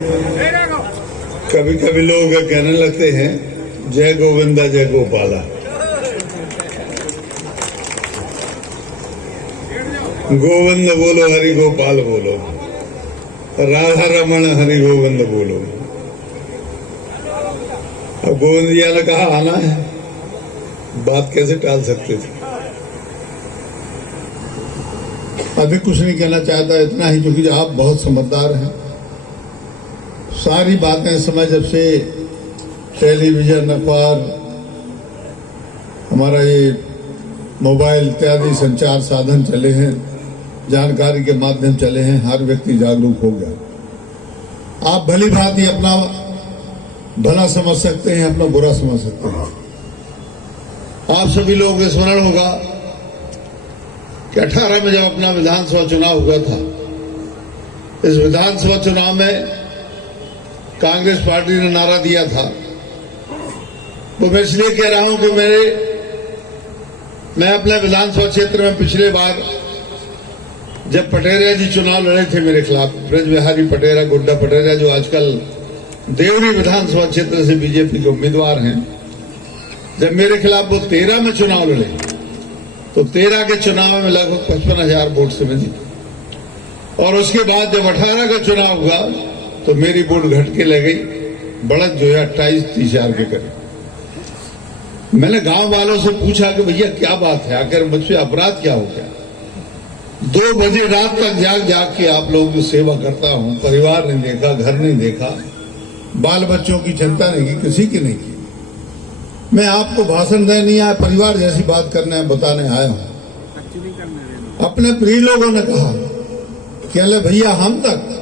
कभी कभी लोग कहने लगते हैं जय गोविंदा जय गोपाला। गोविंद बोलो हरि गोपाल बोलो, राधा रमण हरि गोविंद बोलो। अब गोविंद जी ने कहा आना है, बात कैसे टाल सकते थे। अभी कुछ नहीं कहना चाहता, इतना ही क्योंकि आप बहुत समझदार हैं। सारी बातें इस समय जब से टेलीविजन, अखबार, हमारा ये मोबाइल इत्यादि संचार साधन चले हैं, जानकारी के माध्यम चले हैं, हर व्यक्ति जागरूक हो गया। आप भली भांति अपना भला समझ सकते हैं, अपना बुरा समझ सकते हैं। आप सभी लोगों को स्मरण होगा कि 18 में जब अपना विधानसभा चुनाव हुआ था, इस विधानसभा चुनाव में कांग्रेस पार्टी ने नारा दिया था, वो मैं इसलिए कह रहा हूं कि मैं अपने विधानसभा क्षेत्र में पिछले बार जब पटेरिया जी चुनाव लड़े थे मेरे खिलाफ, ब्रज बिहारी पटेरा, गुड्डा पटेरिया, जो आजकल देवरी विधानसभा क्षेत्र से बीजेपी के उम्मीदवार हैं, जब मेरे खिलाफ वो 13 में चुनाव लड़े तो 13 के चुनाव में लगभग 55,000 वोट से मैं जीता। और उसके बाद जब 18 का चुनाव हुआ तो मेरी वोट घट के लग गई, बढ़त जो है 28-30,000 के करीब। मैंने गांव वालों से पूछा कि भैया क्या बात है, आखिर मुझसे अपराध क्या हो गया। 2 बजे रात तक जाग के आप लोगों की सेवा करता हूं, परिवार नहीं देखा, घर नहीं देखा, बाल बच्चों की चिंता नहीं की, किसी की नहीं की। मैं आपको भाषण देने नहीं आया, परिवार जैसी बात करने बताने आया हूं। अपने प्रिय लोगों ने कहा कि अरे भैया हम तक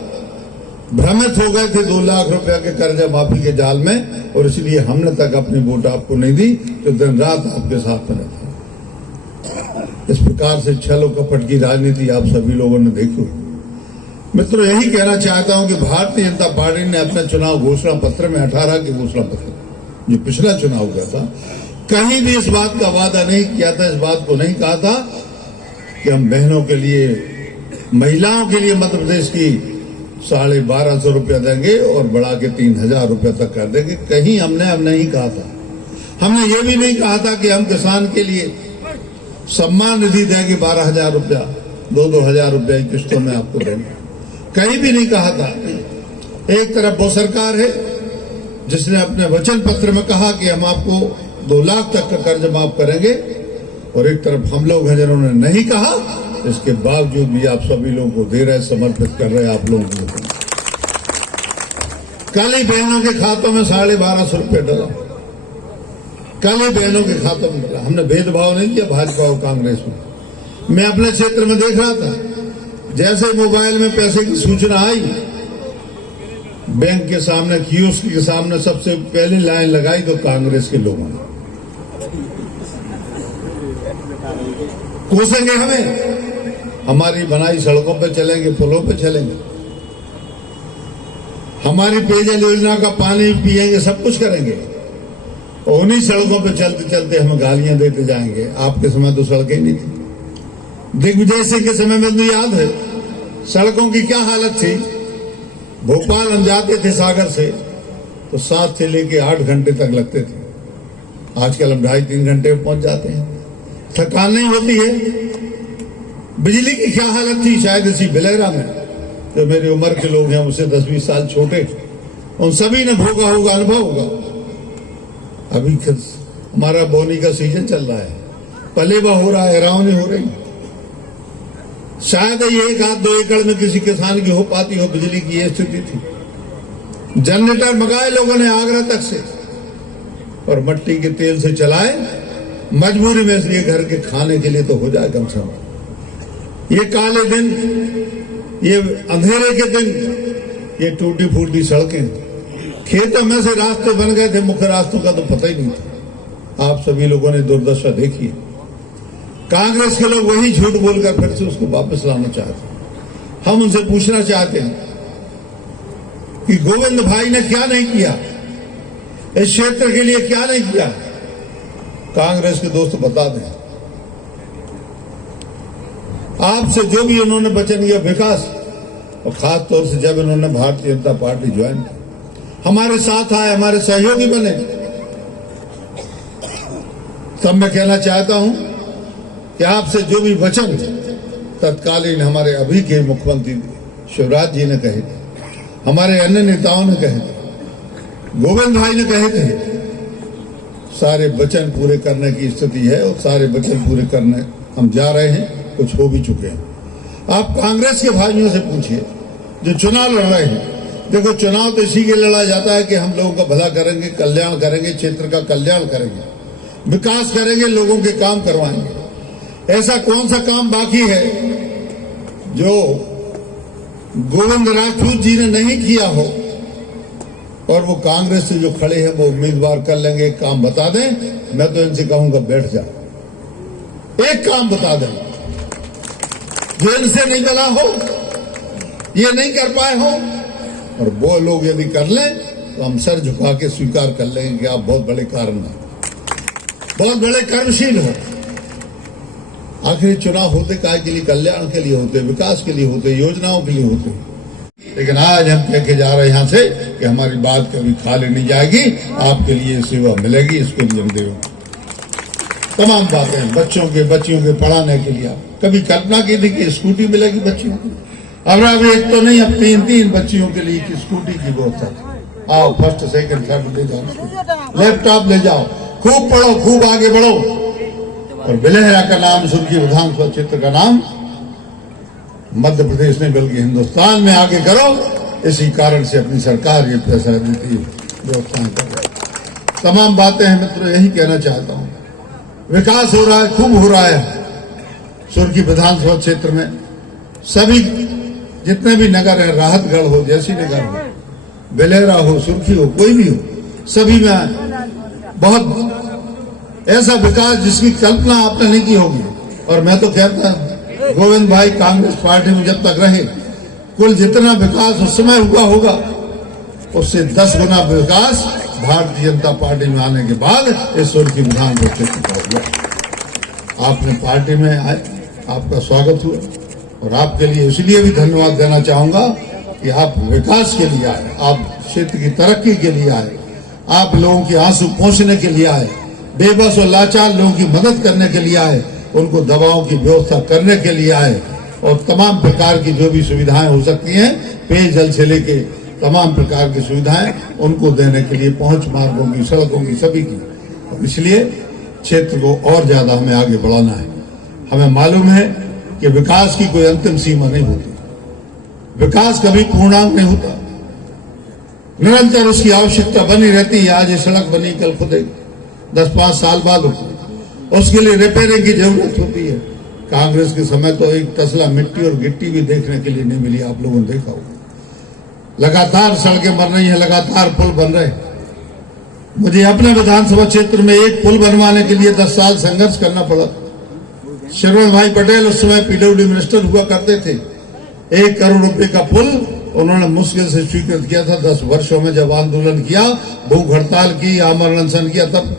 भ्रमित हो गए थे 2 लाख रुपया के कर्जा माफी के जाल में, और इसलिए हमने तक अपनी वोट आपको नहीं दी, तो दिन रात आपके साथ में रहता। इस प्रकार से छल कपट की राजनीति आप सभी लोगों ने देखी। मित्रों, यही कहना चाहता हूं कि भारतीय जनता पार्टी ने अपने चुनाव घोषणा पत्र में 18 के घोषणा पत्र जो पिछला चुनाव हुआ था, कहीं भी इस बात का वादा नहीं किया था, इस बात को नहीं कहा था कि हम बहनों के लिए, महिलाओं के लिए मध्य प्रदेश की 1250 रुपया देंगे और बढ़ा के 3,000 रुपया तक कर देंगे। कहीं हमने नहीं कहा था। हमने ये भी नहीं कहा था कि हम किसान के लिए सम्मान निधि देंगे 12,000 रुपया, 2-2 रुपया की किस्तों में आपको देंगे, कहीं भी नहीं कहा था। एक तरफ वो सरकार है जिसने अपने वचन पत्र में कहा कि हम आपको 2 लाख तक का कर्ज माफ करेंगे, और एक तरफ हम लोग हैं जिन्होंने नहीं कहा, इसके बावजूद भी आप सभी लोगों को दे रहे, समर्पित कर रहे आप लोगों को। कल ही बहनों के खातों में 1250 रुपये डला, कल ही बहनों के खातों में डला। हमने भेदभाव नहीं किया भाजपा और कांग्रेस में। मैं अपने क्षेत्र में देख रहा था, जैसे मोबाइल में पैसे की सूचना आई, बैंक के सामने, कियोस्क के सामने सबसे पहले लाइन लगाई तो कांग्रेस के लोगों ने। कोसेंगे हमें, हमारी बनाई सड़कों पे चलेंगे, पुलों पे चलेंगे, हमारी पेयजल योजना का पानी पिएंगे, सब कुछ करेंगे, और उन्हीं सड़कों पे चलते चलते हमें गालियां देते जाएंगे। आपके समय तो सड़कें नहीं थी। दिग्विजय सिंह के समय में तो याद है सड़कों की क्या हालत थी। भोपाल हम जाते थे सागर से तो 7 से लेके 8 घंटे तक लगते थे। आजकल हम 2.5-3 घंटे में पहुंच जाते हैं, थकान नहीं होती है। बिजली की क्या हालत थी, शायद इसी बिलेरा में जो मेरी उम्र के लोग हैं, उससे 10-20 साल छोटे, उन सभी ने भोगा होगा, अनुभव होगा। अभी हमारा बोनी का सीजन चल रहा है, पलेवा हो रहा है, रावनी हो रही। शायद ये 1-2 एकड़ में किसी किसान की हो पाती हो बिजली की, ये स्थिति थी। जनरेटर मंगाए लोगों ने आगरा तक से, और मिट्टी के तेल से चलाए, मजबूरी में, इसलिए घर के खाने के लिए तो हो जाए कम से कम। ये काले दिन, ये अंधेरे के दिन, ये टूटी फूटी सड़कें, खेतों में से रास्ते बन गए थे, मुख्य रास्तों का तो पता ही नहीं था। आप सभी लोगों ने दुर्दशा देखी। कांग्रेस के लोग वही झूठ बोलकर फिर से उसको वापस लाना चाहते। हम उनसे पूछना चाहते हैं कि गोविंद भाई ने क्या नहीं किया, इस क्षेत्र के लिए क्या नहीं किया। कांग्रेस के दोस्त बता दें, आपसे जो भी उन्होंने वचन किया विकास, और खास तौर से जब इन्होंने भारतीय जनता पार्टी ज्वाइन की, हमारे साथ आए, हमारे सहयोगी बने। तब मैं कहना चाहता हूं कि आपसे जो भी वचन तत्कालीन हमारे अभी के मुख्यमंत्री शिवराज जी ने कहे थे, हमारे अन्य नेताओं ने कहे थे, गोविंद भाई ने कहे थे, सारे वचन पूरे करने की स्थिति है और सारे वचन पूरे करने हम जा रहे हैं, कुछ हो भी चुके हैं। आप कांग्रेस के भाइयों से पूछिए जो चुनाव लड़ रहे हैं। देखो, चुनाव तो इसी के लड़ा जाता है कि हम लोगों का भला करेंगे, कल्याण करेंगे, क्षेत्र का कल्याण करेंगे, विकास करेंगे, लोगों के काम करवाएंगे। ऐसा कौन सा काम बाकी है जो गोविंद राजपूत जी ने नहीं किया हो और वो कांग्रेस से जो खड़े हैं वो उम्मीदवार कर लेंगे? एक काम बता दें, मैं तो इनसे कहूंगा बैठ जा, एक काम बता दें जो इनसे नहीं बना हो, ये नहीं कर पाए हो, और वो लोग यदि कर लें तो हम सर झुका के स्वीकार कर लेंगे कि आप बहुत बड़े कारण हैं, बहुत बड़े कर्मशील हो। आखिर चुनाव होते काय के लिए? कल्याण के लिए होते, विकास के लिए होते, योजनाओं के लिए होते। लेकिन आज हम कह के जा रहे हैं यहां से कि हमारी बात कभी खाली नहीं जाएगी, आपके लिए सेवा मिलेगी, इसके लिए हम देंगे तमाम बातें। बच्चों के पढ़ाने के लिए कभी कल्पना की थी कि स्कूटी मिलेगी बच्चियों को? अब एक तो नहीं, अब 3-3 बच्चियों के लिए की स्कूटी की व्यवस्था। आओ, फर्स्ट सेकंड थर्ड ले जाओ, लैपटॉप ले जाओ, खूब पढ़ो, खूब आगे बढ़ो। और बिलहरा का नाम, सुर्खी विधानसभा क्षेत्र का नाम मध्य प्रदेश नहीं बल्कि हिंदुस्तान में आगे करो। इसी कारण से अपनी सरकार ये फैसला देती व्यवस्थाएं कर रही है। तमाम बातें हैं मित्रों, यही कहना चाहता हूं। विकास हो रहा है, खूब हो रहा है सुर्खी विधानसभा क्षेत्र में। सभी जितने भी नगर है, राहतगढ़ हो, जैसी नगर हो, बिलहरा हो, सुर्खी हो, कोई भी हो, सभी में बहुत ऐसा विकास जिसकी कल्पना आपने नहीं की होगी। और मैं तो कहता हूं, गोविंद भाई कांग्रेस पार्टी में जब तक रहे, कुल जितना विकास उस समय हुआ होगा उससे 10 गुना विकास भारतीय जनता पार्टी में आने के बाद इस सुर्खी विधानसभा क्षेत्र का हुआ। आपने पार्टी में आए, आपका स्वागत हुआ, और आपके लिए इसलिए भी धन्यवाद देना चाहूंगा कि आप विकास के लिए आए, आप क्षेत्र की तरक्की के लिए आए, आप लोगों के आंसू पोंछने के लिए आए, बेबस और लाचार लोगों की मदद करने के लिए आए, उनको दवाओं की व्यवस्था करने के लिए आए, और तमाम प्रकार की जो भी सुविधाएं हो सकती हैं, पेयजल से लेके तमाम प्रकार की सुविधाएं उनको देने के लिए, पहुंच मार्गों की, सड़कों की, सभी की। और इसलिए क्षेत्र को और ज्यादा हमें आगे बढ़ाना है। हमें मालूम है कि विकास की कोई अंतिम सीमा नहीं होती, विकास कभी पूर्णांक नहीं होता, निरंतर उसकी आवश्यकता बनी रहती है। आज ये सड़क बनी, कल खुदेगी, 10-5 साल बाद होगी, उसके लिए रिपेयरिंग की जरूरत होती है। कांग्रेस के समय तो एक तसला मिट्टी और गिट्टी भी देखने के लिए नहीं मिली, आप लोगों ने देखा होगा। लगातार सड़कें बन रही हैं, लगातार पुल बन रहे हैं। मुझे अपने विधानसभा क्षेत्र में एक पुल बनवाने के लिए 10 साल संघर्ष करना पड़ा। श्रवण भाई पटेल उस समय पीडब्ल्यूडी मिनिस्टर हुआ करते थे। 1 करोड़ रुपए का पुल उन्होंने मुश्किल से स्वीकृत किया था 10 वर्षों में। जब आंदोलन किया, भूख हड़ताल की, आमरण अनशन किया, तब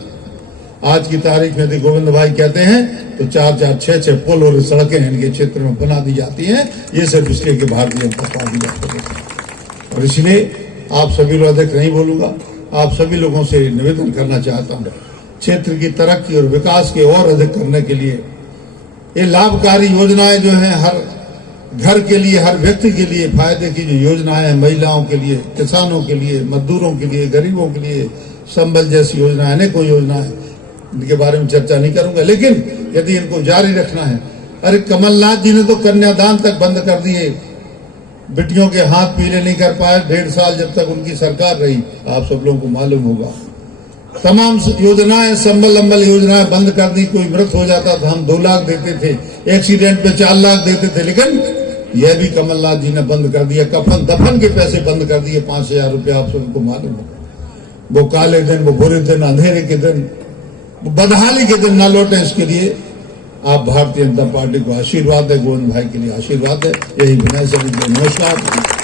आज की तारीख में यदि गोविंद भाई कहते हैं तो 4-4, 6-6 पुल और सड़कें इनके क्षेत्र में बना दी जाती हैं। ये सब इसलिए कि भारतीय जनता पार्टी। और इसलिए आप सभी लोग, अधिक नहीं बोलूंगा, आप सभी लोगों से निवेदन करना चाहता हूं, क्षेत्र की तरक्की और विकास के और अधिक करने के लिए ये लाभकारी योजनाएं जो हैं, हर घर के लिए, हर व्यक्ति के लिए फायदे की जो योजनाएं हैं, महिलाओं के लिए, किसानों के लिए, मजदूरों के लिए, गरीबों के लिए, संबल जैसी योजनाएं, अनेकों योजनाएं, इनके बारे में चर्चा नहीं करूंगा। लेकिन यदि इनको जारी रखना है, अरे कमलनाथ जी ने तो कन्यादान तक बंद कर दिए, बेटियों के हाथ पीले नहीं कर पाए 1.5 साल जब तक उनकी सरकार रही। आप सब लोगों को मालूम होगा, तमाम योजनाएं, संबल अम्बल योजनाएं बंद कर दी। कोई मृत हो जाता था, हम 2 लाख देते थे, एक्सीडेंट पे 4 लाख देते थे, लेकिन यह भी कमलनाथ जी ने बंद कर दिया। कफन दफन के पैसे बंद कर दिए, 5000 रुपया, आप सबको मालूम होगा। वो काले दिन, वो बुरे दिन, अंधेरे के दिन, बदहाली के दिन न लौटे, इसके लिए आप भारतीय जनता पार्टी को आशीर्वाद है, गोविंद भाई के लिए आशीर्वाद है। यही विनय से नमस्कार।